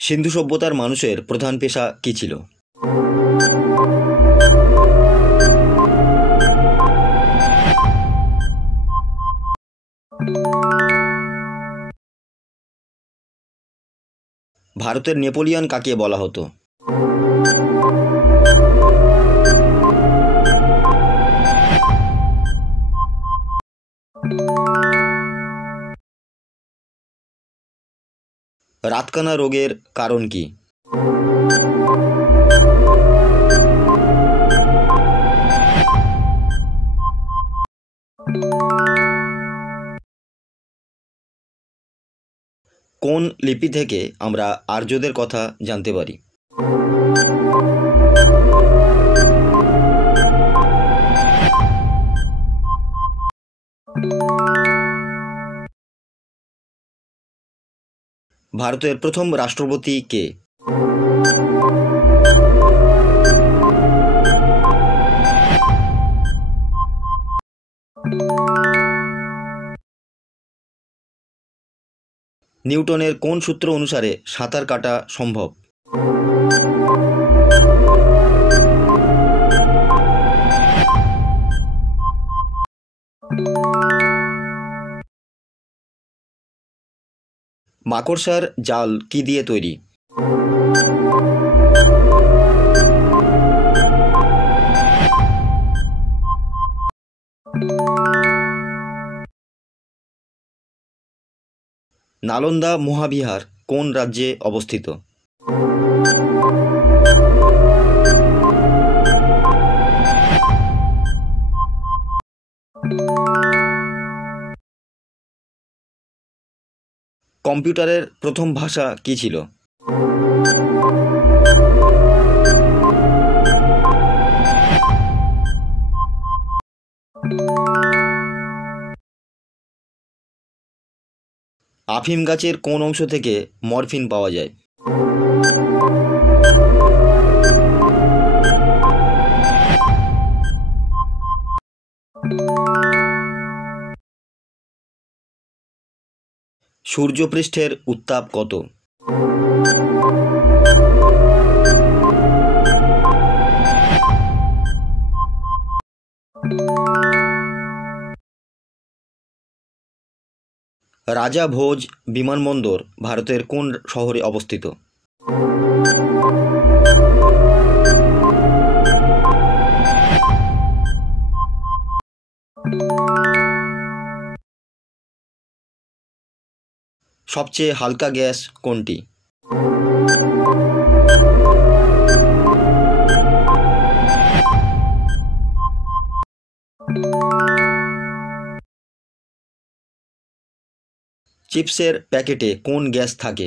সিন্ধু সভ্যতার মানুষের প্রধান পেশা কী ছিল? ভারতের নেপোলিয়ন কাকে বলা হতো? রাতকানা রোগের কারণ কি? কোন লিপি থেকে আমরা আর্যদের কথা জানতে পারি? ভারতের প্রথম রাষ্ট্রপতি কে? নিউটনের কোন সূত্র অনুসারে সাঁতার কাটা সম্ভব? মাকড়সার জাল কি দিয়ে তৈরি? নালন্দা মহাবিহার কোন রাজ্যে অবস্থিত? কম্পিউটারের প্রথম ভাষা কি ছিল? আফিম গাছের কোন অংশ থেকে মরফিন পাওয়া যায়? সূর্যপৃষ্ঠের উত্তাপ কত? রাজা ভোজ বিমানবন্দর ভারতের কোন শহরে অবস্থিত? সবচেয়ে হালকা গ্যাস কোনটি? চিপসের প্যাকেটে কোন গ্যাস থাকে?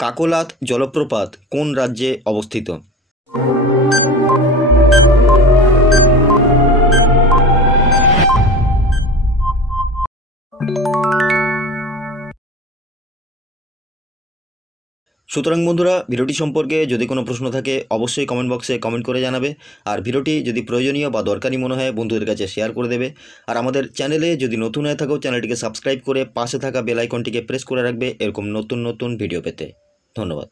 কাকোলাত জলপ্রপাত কোন রাজ্যে অবস্থিত? সুতরাং বন্ধুরা, ভিডিওটি সম্পর্কে যদি কোনো প্রশ্ন থাকে অবশ্যই কমেন্ট বক্সে কমেন্ট করে জানাবে। আর ভিডিওটি যদি প্রয়োজনীয় বা দরকারি মনে হয় বন্ধুদের কাছে শেয়ার করে দেবে। আর আমাদের চ্যানেলে যদি নতুন হয়ে থাকো চ্যানেলটিকে সাবস্ক্রাইব করে পাশে থাকা বেল আইকনটিকে প্রেস করে রাখবে এরকম নতুন নতুন ভিডিও পেতে। ধন্যবাদ।